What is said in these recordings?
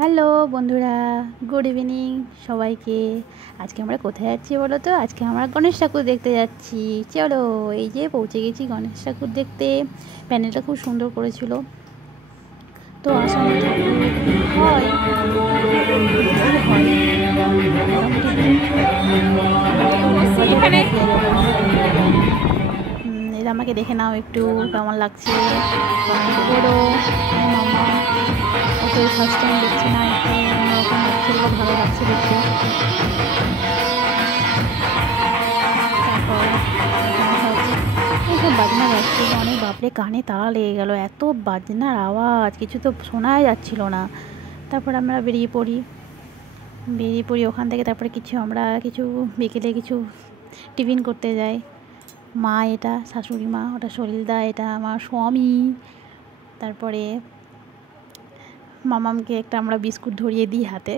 Hello বন্ধুরা, good evening সবাইকে। আজকে আমরা কোথায় যাচ্ছি বলো তো? আজকে আমরা গণেশ ঠাকুর দেখতে যাচ্ছি। চলো, এই যে পৌঁছে গেছি গণেশ ঠাকুর দেখতে। প্যান্ডেলটা খুব সুন্দর করেছিল। তো আসামে ঠাকুর হয়, এটা আমাকে দেখে নাও একটু কেমন লাগছে। বড় মামা ওকে ফার্স্ট টাইম দেখছি না, একটু অন্যরকম লাগছে, ভালো লাগছে দেখতে। তারপর এইসব বাজনা যাচ্ছিল অনেক, বাপরে কানে তালা লেগে গেল, এত বাজনার আওয়াজ, কিছু তো শোনাই যাচ্ছিল না। তারপর আমরা বেরিয়ে পড়ি ওখান থেকে। তারপরে আমরা কিছু বিকেলে কিছু টিফিন করতে যাই। মা এটা শাশুড়ি মা, ওটা সলিলদা, এটা আমার স্বামী। তারপরে মামামকে একটা আমরা বিস্কুট ধরিয়ে দিই হাতে।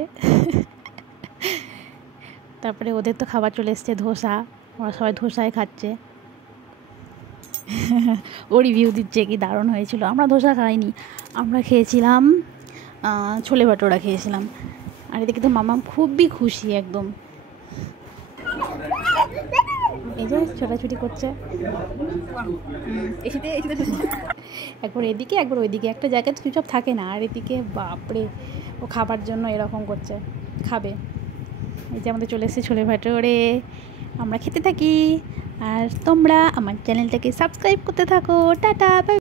তারপরে ওদের তো খাবার চলে এসছে, ধোসা। ওরা সবাই ধোসায় খাচ্ছে। ও রিভিউ দিচ্ছে কি দারুণ হয়েছিল। আমরা ধোসা খাইনি, আমরা খেয়েছিলাম ছোলে ভাটোরা খেয়েছিলাম। আর এদিকে তো মামাম খুবই খুশি একদম। এই যে ছোটাছুটি করছে, একবার এদিকে একবার ওইদিকে, একটা জায়গায় তো চুপচাপ থাকে না। আর এদিকে বাপরে, ও খাবার জন্য এরকম করছে, খাবে। এই যে আমাদের চলে এসেছে ছোলে ভাটোরে, আমরা খেতে থাকি। আর তোমরা আমার চ্যানেলটাকে সাবস্ক্রাইব করতে থাকো। টাটা।